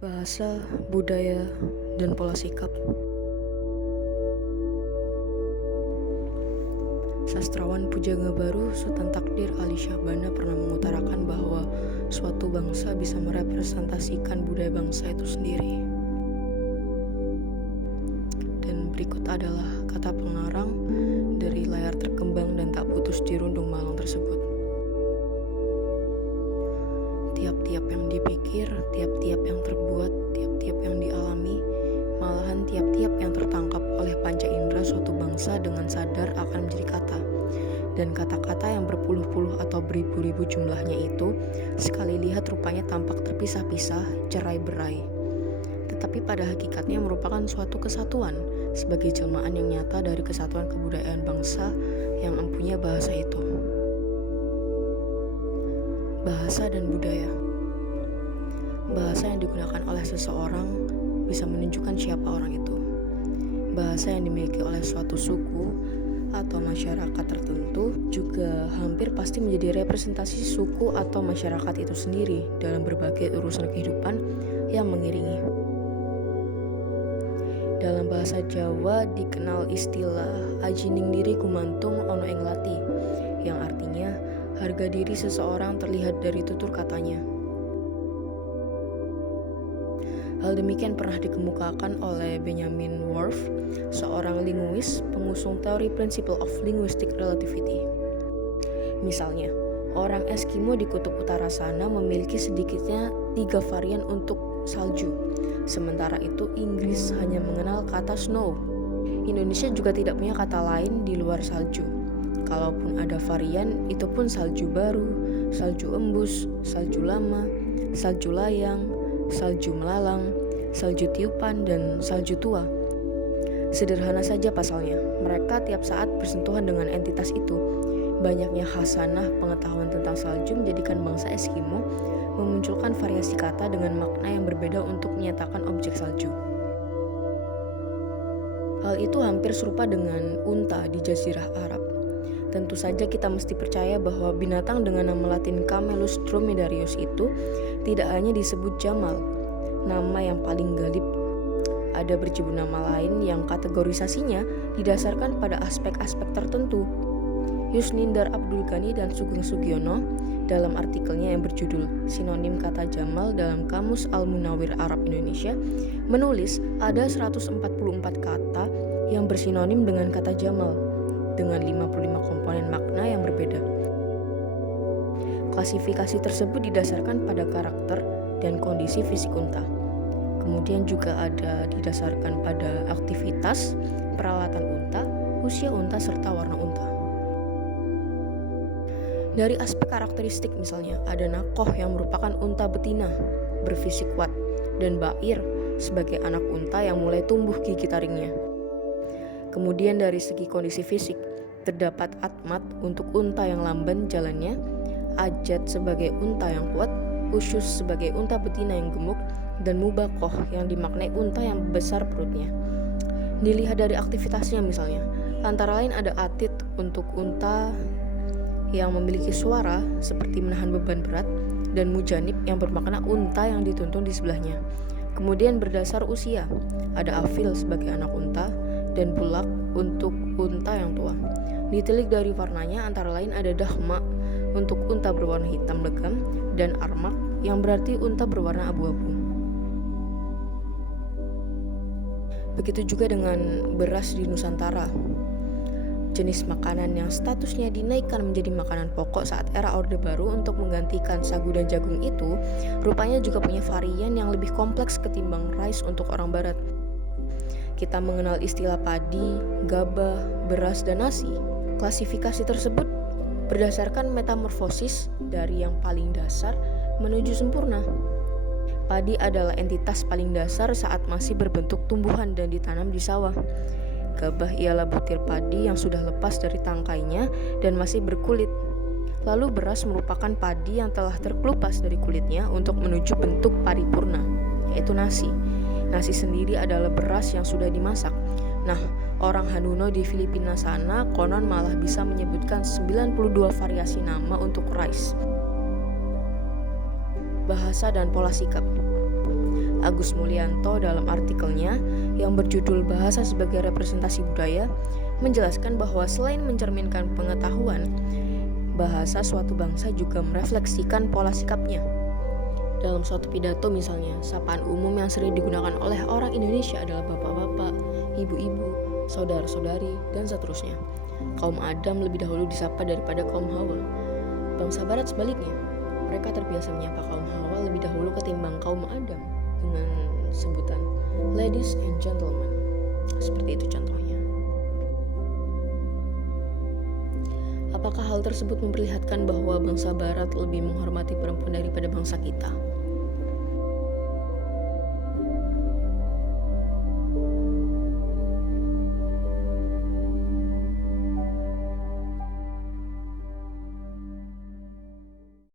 Bahasa, budaya, dan pola sikap. Sastrawan pujangga baru Sultan Takdir Ali Syahbana pernah mengutarakan bahwa suatu bangsa bisa merepresentasikan budaya bangsa itu sendiri. Dan berikut adalah kata pengarang dari layar terkembang dan tak putus dirundung malang tersebut. Tiap-tiap yang dipikir, tiap-tiap yang terbuat, tiap-tiap yang dialami, malahan tiap-tiap yang tertangkap oleh panca indera suatu bangsa dengan sadar akan menjadi kata. Dan kata-kata yang berpuluh-puluh atau beribu-ribu jumlahnya itu, sekali lihat rupanya tampak terpisah-pisah, cerai-berai. Tetapi pada hakikatnya merupakan suatu kesatuan, sebagai jelmaan yang nyata dari kesatuan kebudayaan bangsa yang mempunyai bahasa itu. Bahasa dan budaya. Bahasa yang digunakan oleh seseorang bisa menunjukkan siapa orang itu. Bahasa yang dimiliki oleh suatu suku atau masyarakat tertentu juga hampir pasti menjadi representasi suku atau masyarakat itu sendiri dalam berbagai urusan kehidupan yang mengiringi. Dalam bahasa Jawa dikenal istilah aji ning diri gumantung ono ing lati, yang artinya harga diri seseorang terlihat dari tutur katanya. Hal demikian pernah dikemukakan oleh Benjamin Whorf, seorang linguis pengusung teori Principle of Linguistic Relativity. Misalnya, orang Eskimo di kutub utara sana memiliki sedikitnya 3 varian untuk salju, sementara itu Inggris hanya mengenal kata snow. Indonesia juga tidak punya kata lain di luar salju. Kalaupun ada varian, itu pun salju baru, salju embus, salju lama, salju layang, salju melalang, salju tiupan, dan salju tua. Sederhana saja pasalnya, mereka tiap saat bersentuhan dengan entitas itu. Banyaknya khasanah pengetahuan tentang salju menjadikan bangsa Eskimo memunculkan variasi kata dengan makna yang berbeda untuk menyatakan objek salju. Hal itu hampir serupa dengan unta di Jazirah Arab. Tentu saja kita mesti percaya bahwa binatang dengan nama latin Camelus dromedarius itu tidak hanya disebut jamal, nama yang paling galib. Ada berjibun nama lain yang kategorisasinya didasarkan pada aspek-aspek tertentu. Yusnindar Abdul Ghani dan Sugeng Sugiono dalam artikelnya yang berjudul Sinonim Kata Jamal dalam Kamus Al-Munawwir Arab Indonesia menulis ada 144 kata yang bersinonim dengan kata jamal dengan 55 komponen makna yang berbeda. Klasifikasi tersebut didasarkan pada karakter dan kondisi fisik unta. Kemudian juga ada didasarkan pada aktivitas, peralatan unta, usia unta, serta warna unta. Dari aspek karakteristik misalnya, ada nakoh yang merupakan unta betina, berfisik kuat, dan bair sebagai anak unta yang mulai tumbuh gigi taringnya. Kemudian dari segi kondisi fisik, terdapat atmat untuk unta yang lamban jalannya, ajat sebagai unta yang kuat, usyus sebagai unta betina yang gemuk, dan mubakoh yang dimaknai unta yang besar perutnya. Dilihat dari aktivitasnya misalnya, antara lain ada atit untuk unta yang memiliki suara seperti menahan beban berat, dan mujanib yang bermakna unta yang dituntun di sebelahnya. Kemudian berdasar usia, ada afil sebagai anak unta, dan bulak untuk unta yang tua. Ditilik dari warnanya antara lain ada dahma untuk unta berwarna hitam legam, dan armak yang berarti unta berwarna abu-abu. Begitu juga dengan beras di Nusantara. Jenis makanan yang statusnya dinaikkan menjadi makanan pokok saat era Orde Baru untuk menggantikan sagu dan jagung itu, rupanya juga punya varian yang lebih kompleks ketimbang rice untuk orang barat. Kita mengenal istilah padi, gabah, beras, dan nasi. Klasifikasi tersebut berdasarkan metamorfosis dari yang paling dasar menuju sempurna. Padi adalah entitas paling dasar saat masih berbentuk tumbuhan dan ditanam di sawah. Gabah ialah butir padi yang sudah lepas dari tangkainya dan masih berkulit. Lalu beras merupakan padi yang telah terkelupas dari kulitnya untuk menuju bentuk paripurna, yaitu nasi. Nasi sendiri adalah beras yang sudah dimasak. Nah, orang Hanuno di Filipina sana konon malah bisa menyebutkan 92 variasi nama untuk rice. Bahasa dan pola sikap. Agus Mulyanto dalam artikelnya yang berjudul Bahasa sebagai Representasi Budaya menjelaskan bahwa selain mencerminkan pengetahuan, bahasa suatu bangsa juga merefleksikan pola sikapnya. Dalam suatu pidato misalnya, sapaan umum yang sering digunakan oleh orang Indonesia adalah bapak-bapak, ibu-ibu, saudara-saudari, dan seterusnya. Kaum Adam lebih dahulu disapa daripada kaum Hawa. Bangsa Barat sebaliknya, mereka terbiasa menyapa kaum Hawa lebih dahulu ketimbang kaum Adam dengan sebutan ladies and gentlemen. Seperti itu contohnya. Apakah hal tersebut memperlihatkan bahwa bangsa Barat lebih menghormati perempuan daripada bangsa kita?